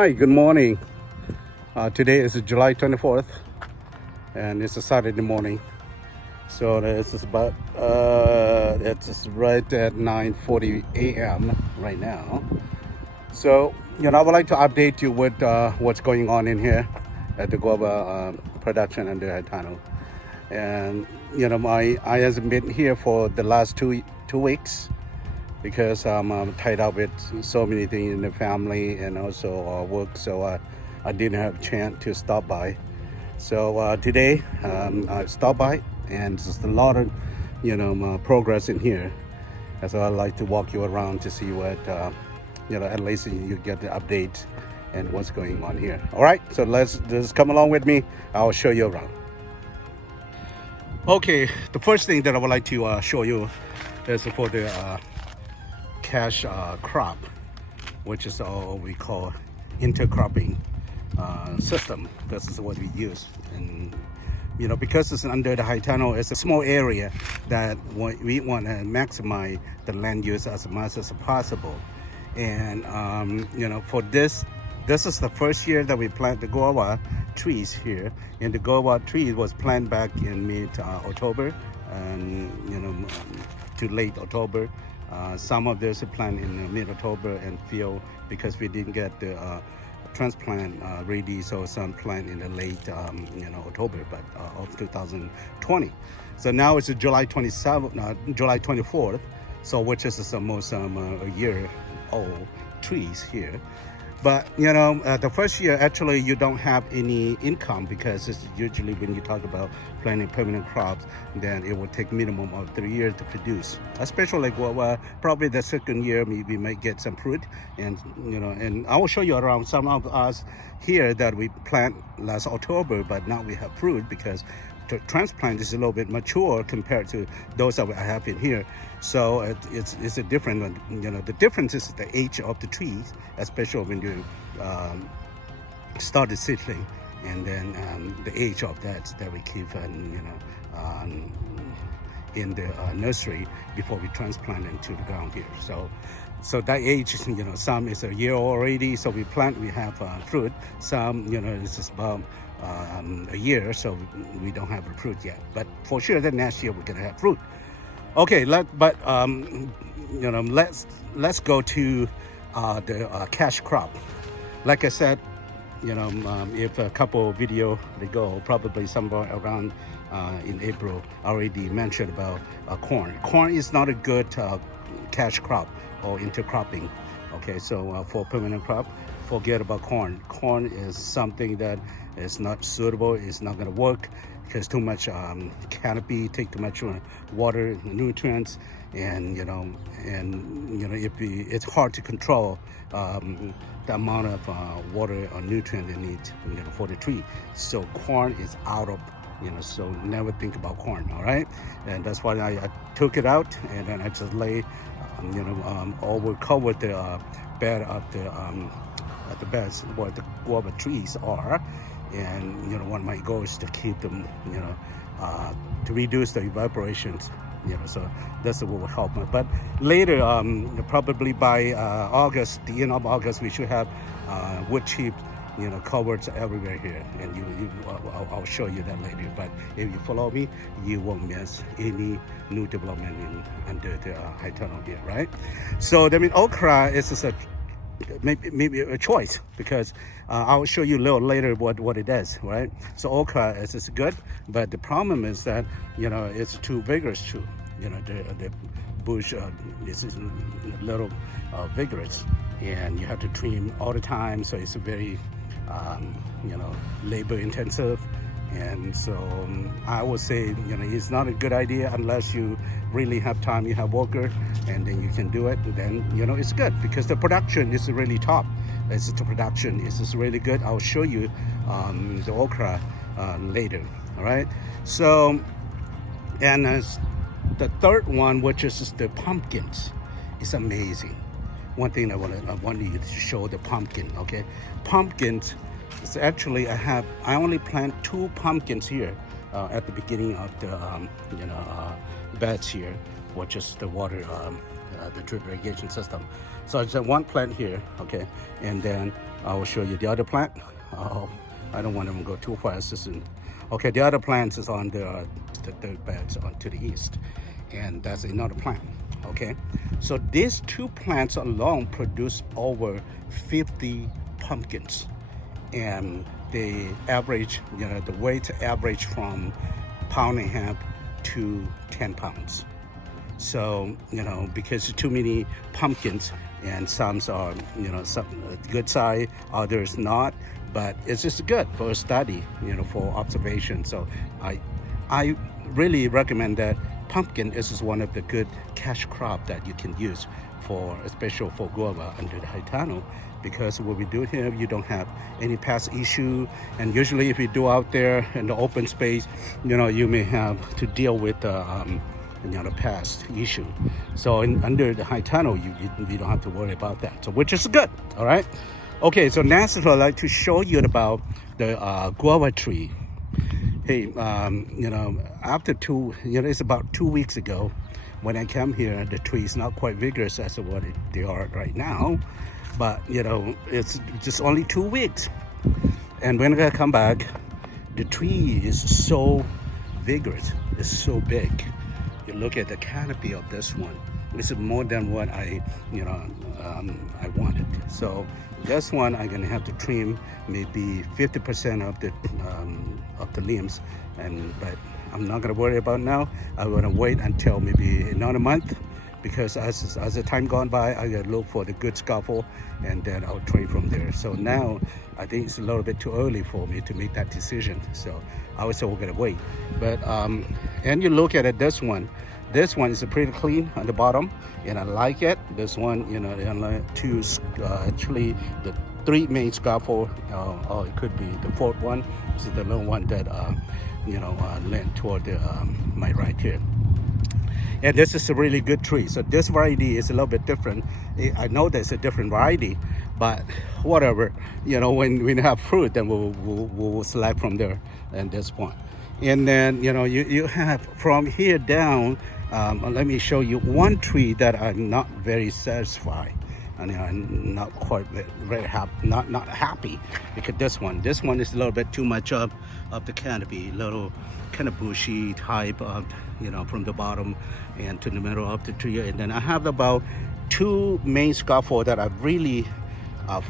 Hi, good morning. Today is July 24th and it's a Saturday morning. So this is about, it's right at 9:40 a.m. right now. So, I would like to update you with what's going on in here at the Guava production and the tunnel. And, I hasn't been here for the last two weeks because I'm tied up with so many things in the family and also work, so I didn't have a chance to stop by. So today I stopped by, and there's a lot of progress in here. And so I'd like to walk you around to see what at least you get the update and what's going on here. All right, so let's just come along with me. I'll show you around. Okay, the first thing that I would like to show you is for the cash crop, which is what we call intercropping system. This is what we use, and because it's under the high tunnel, it's a small area that we want to maximize the land use as much as possible. And for this is the first year that we plant the guava trees here, and the guava tree was planted back in mid October and to late October. Some of this are planted in mid-October and field because we didn't get the transplant ready, so some plant in the late October of 2020. So now it's July 24th, so which is almost a year old trees here. But the first year actually you don't have any income, because it's usually when you talk about planting permanent crops, then it will take minimum of 3 years to produce. Especially guava, probably the second year we might get some fruit, and and I will show you around some of us here that we plant last October, but now we have fruit because the transplant is a little bit mature compared to those that I have in here. So it's a different one. The difference is the age of the trees, especially when you start the seedling, and then the age of that we keep in the nursery before we transplant into the ground here. So that age, some is a year already, so we plant, we have fruit. Some, it's just about a year, so we don't have the fruit yet. But for sure, the next year we're gonna have fruit. Okay, let's go to the cash crop. Like I said, if a couple video ago, probably somewhere around in April, already mentioned about corn. Corn is not a good cash crop or intercropping. Okay, so for permanent crop, forget about corn. Corn is something that is not suitable. It's not going to work because too much canopy, take too much water, nutrients, and it's hard to control the amount of water or nutrient they need for the tree. So corn is out of so never think about corn. All right, and that's why I took it out, and then I just lay over cover the bed of the beds where the guava trees are. And one of my goals is to keep them to reduce the evaporations, so that's what will help. But later, probably by August, the end of August, we should have wood chip covered everywhere here, and I'll show you that later. But if you follow me, you won't miss any new development under the high tunnel here, right? So okra is just maybe a choice, because I'll show you a little later what it does, right? So okra is good, but the problem is that it's too vigorous too. The bush is a little vigorous, and you have to trim all the time, so it's very labor intensive. And so I would say it's not a good idea unless you really have time, you have worker, and then you can do it. Then it's good because the production is really top. The production is really good. I'll show you the okra later. All right, so and the third one, which is the pumpkins, is amazing. One thing I want you to show the pumpkin. Okay, pumpkins. It's actually I only plant 2 pumpkins here at the beginning of the beds here. which is the water, the drip irrigation system. So it's one plant here, okay, and then I will show you the other plant. I don't want to go too fast. Okay, the other plant is on the dirt beds on to the east, and that's another plant. Okay, so these two plants alone produce over 50 pumpkins, and they average, the weight average from 1.5 pounds to 10 pounds. So, because too many pumpkins, and some are, some good size, others not, but it's just good for a study, for observation. So I really recommend that pumpkin is one of the good cash crop that you can use for, especially for guava under the high tunnel, because what we do here, you don't have any pest issue. And usually if you do out there in the open space, you may have to deal with the pest issue. So under the high tunnel, you don't have to worry about that. So which is good, all right? Okay, so next I'd like to show you about the guava tree. Hey, after it's about 2 weeks ago when I came here, the tree is not quite vigorous as to what they are right now, but it's just only 2 weeks. And when I come back, the tree is so vigorous, it's so big. You look at the canopy of this one, it's more than what I wanted. So this one I'm gonna have to trim maybe 50% of the limbs, but I'm not gonna worry about now. I'm gonna wait until maybe another month, because as the time gone by, I gotta look for the good scaffold, and then I'll trim from there. So now I think it's a little bit too early for me to make that decision. So I would say we're gonna wait. But and you look at it, this one is pretty clean on the bottom, and I like it. This one, actually the 3 main scaffold, or it could be the 4th one. This is the little one that leant toward my right here. And this is a really good tree. So this variety is a little bit different. I know there's a different variety, but whatever, when we have fruit, then we'll select from there at this point. And then you have from here down. Let me show you one tree that I'm not very satisfied. I'm not quite very happy, not happy, because this one is a little bit too much of the canopy, little kind of bushy type of, from the bottom and to the middle of the tree. And then I have about 2 main scaffold that I really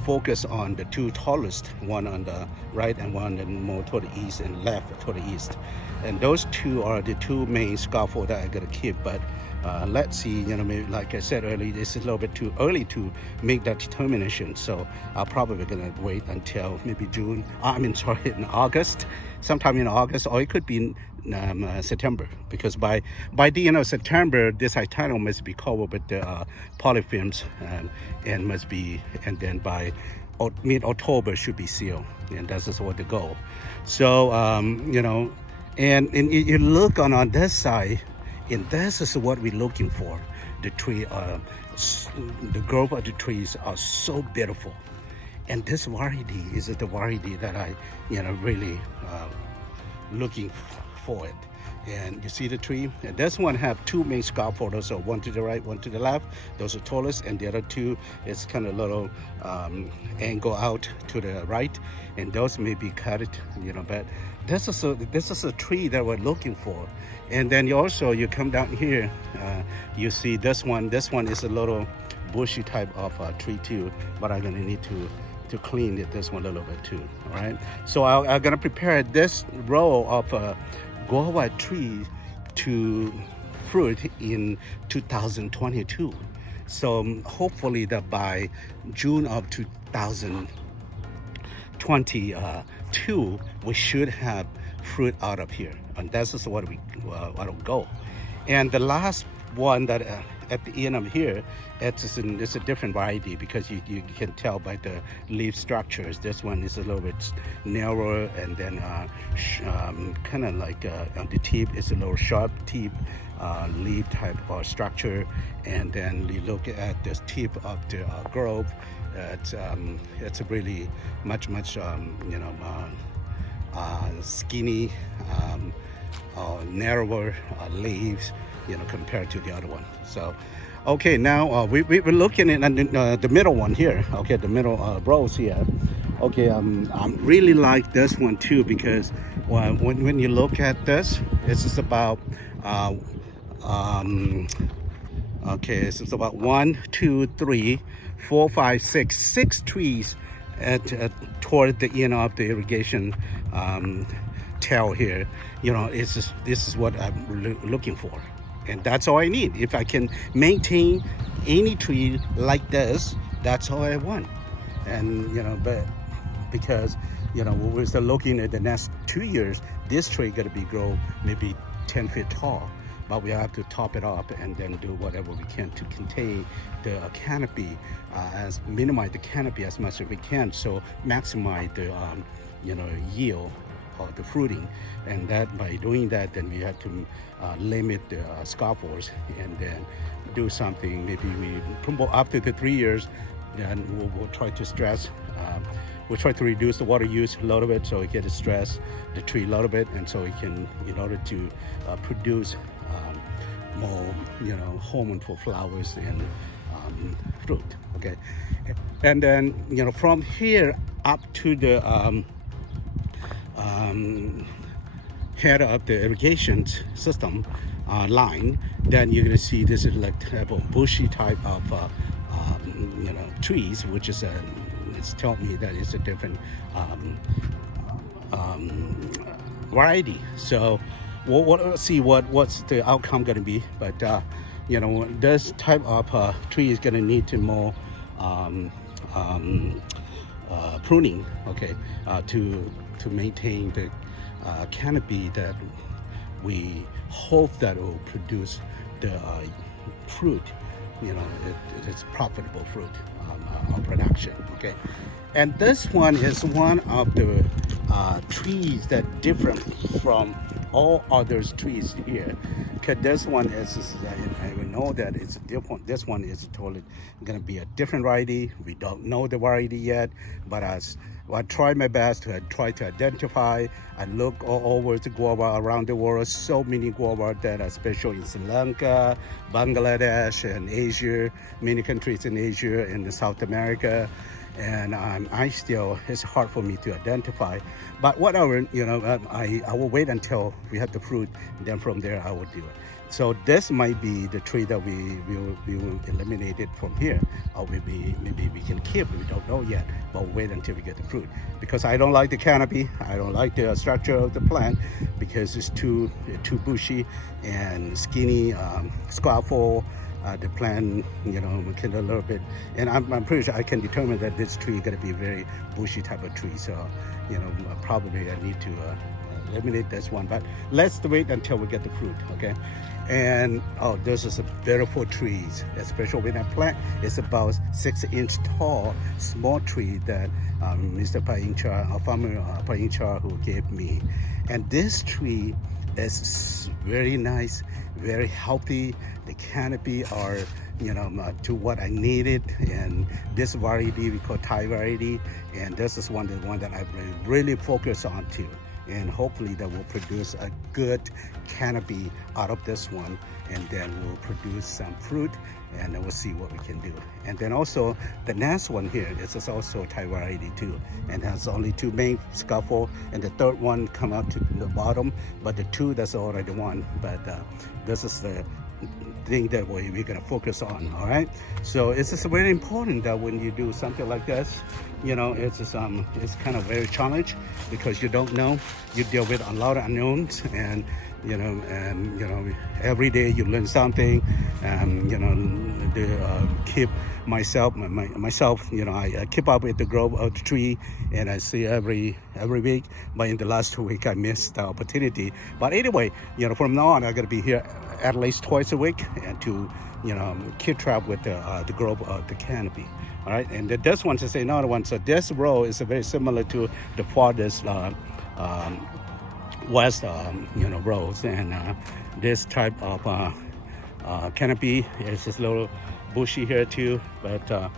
focus on, the 2 tallest, one on the right and one more toward the east and left toward the east. And those 2 are the 2 main scaffold that I gotta keep. But let's see, maybe, like I said earlier, it's a little bit too early to make that determination. So I'm probably gonna wait until maybe in August, sometime in August, or it could be in September, because by the end of September, this tunnel must be covered with the polyfilms, and then by mid-October should be sealed, and that's just what the goal. So and you look on this side, and this is what we're looking for. The tree, the growth of the trees are so beautiful, and this variety is the variety that I really looking for it. And you see the tree, and this one have 2 main scaffolds, so one to the right, one to the left. Those are tallest, and the other 2 is kind of little angle out to the right, and those may be cut, but this is a tree that we're looking for. And then you come down here, you see this one is a little bushy type of tree too, but I'm gonna need to clean this one a little bit too. All right, so I'm gonna prepare this row of guava tree to fruit in 2022. So hopefully that by June of 2022 we should have fruit out of here, and that's just what will go. And the last one that at the end of here, it's a different variety, because you can tell by the leaf structures. This one is a little bit narrower, and then kind of like on the tip is a little sharp tip leaf type of structure. And then you look at the tip of the grove, it's a really much skinny, narrower leaves, compared to the other one. So, okay, now we're looking at the middle one here. Okay, the middle rows here. Okay, I really like this one too, because when you look at this, it's just about okay, it's about 1, 2, 3, 4, 5, 6 trees toward the end of the irrigation tail here. This is what I'm looking for, and that's all I need. If I can maintain any tree like this, that's all I want. And but because we're still looking at the next 2 years, this tree gonna be grow maybe 10 feet tall, but we have to top it up and then do whatever we can to contain the canopy, as minimize the canopy as much as we can, so maximize the yield of the fruiting. And that by doing that, then we have to limit the scaffolds, and then do something. Maybe we promote after the 3 years, then we'll try to stress. We'll try to reduce the water use a little bit, so we get to stress the tree a little bit, and so we can, in order to produce more, hormone for flowers and fruit. Okay, and then from here up to the head of the irrigation system line, then you're gonna see this is like type of bushy type of trees, which is it's telling me that it's a different variety. So we'll see what's the outcome going to be. But this type of tree is going to need to more pruning, okay, to maintain the canopy that we hope that it will produce the fruit. It's profitable fruit production. Okay, and this one is one of the trees that different from all other trees here, because this one is I know that it's different. This one is totally going to be a different variety. We don't know the variety yet, but I try my best to try to identify. I look all over the guava around the world. So many guava that are special in Sri Lanka, Bangladesh, and Asia, many countries in Asia and South America. And it's hard for me to identify. But whatever, I will wait until we have the fruit, and then from there I will do it. So this might be the tree that we will eliminate it from here, or maybe we can keep. We don't know yet, but we'll wait until we get the fruit. Because I don't like the canopy, I don't like the structure of the plant, because it's too bushy and skinny, scaffold. The plant, can a little bit, and I'm pretty sure I can determine that this tree is going to be a very bushy type of tree. So, probably I need to eliminate this one. But let's wait until we get the fruit, okay? And this is a beautiful trees, especially when I plant. It's about 6-inch tall, small tree that Mr. Farmer Painchar, who gave me. And this tree is very nice, very healthy. The canopy are to what I needed, and this variety we call Thai variety, and this is one that I really focus on too, and hopefully that will produce a good canopy out of this one, and then we'll produce some fruit, and then we'll see what we can do. And then also the next one here, this is also Thai variety too, and has only 2 main scaffold, and the third one come up to the bottom, but the 2, that's already one. But this is the thing that we're going to focus on. All right, so it's just very important that when you do something like this, it's kind of very challenge, because you don't know, you deal with a lot of unknowns, and every day you learn something. Keep myself, I keep up with the growth of the tree, and I see every week. But in the last 2 weeks, I missed the opportunity. But anyway, from now on, I'm gonna be here at least twice a week, and to keep track with the growth of the canopy. All right, and this one is another one. So this row is very similar to the farthest west rows, and this type of canopy is just a little bushy here too, but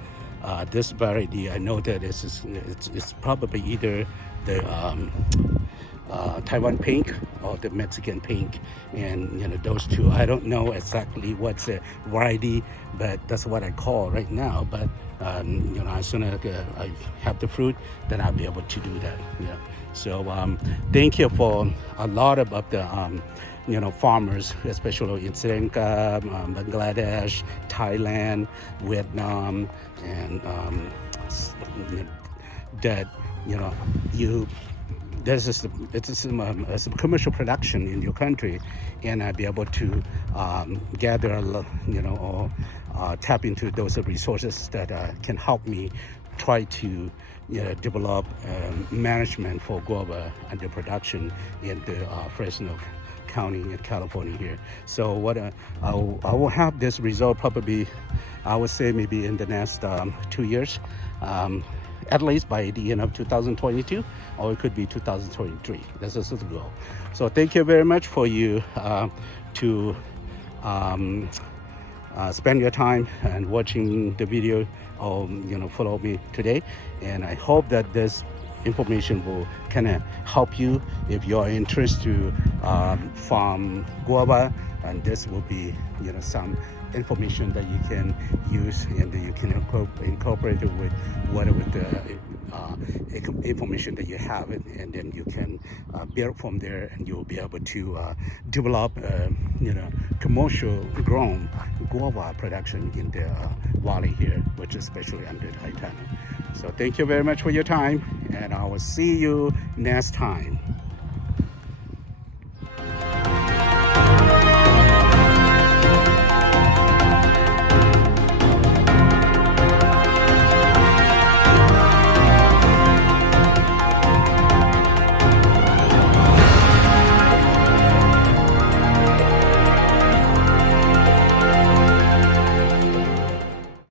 this variety, I know that it's probably either the Taiwan pink or the Mexican pink, and those two. I don't know exactly what's the variety, but that's what I call right now. But as soon as I have the fruit, then I'll be able to do that. So thank you for a lot of the farmers, especially in Sri Lanka, Bangladesh, Thailand, Vietnam, and that it's a commercial production in your country, and I'll be able to gather or tap into those resources that can help me try to develop management for guava under production in the Fresno County in California here. So what I will have this result probably, I would say maybe in the next 2 years, at least by the end of 2022, or it could be 2023. This is the goal. So thank you very much for you to spend your time and watching the video, or follow me today. And I hope that this information will kind of help you if you're interested to farm guava, and this will be some information that you can use, and that you can incorporate it with whatever the information that you have, and then you can build from there, and you'll be able to develop commercial grown guava production in the valley here, which is especially under the high tunnel. So thank you very much for your time, and I will see you next time.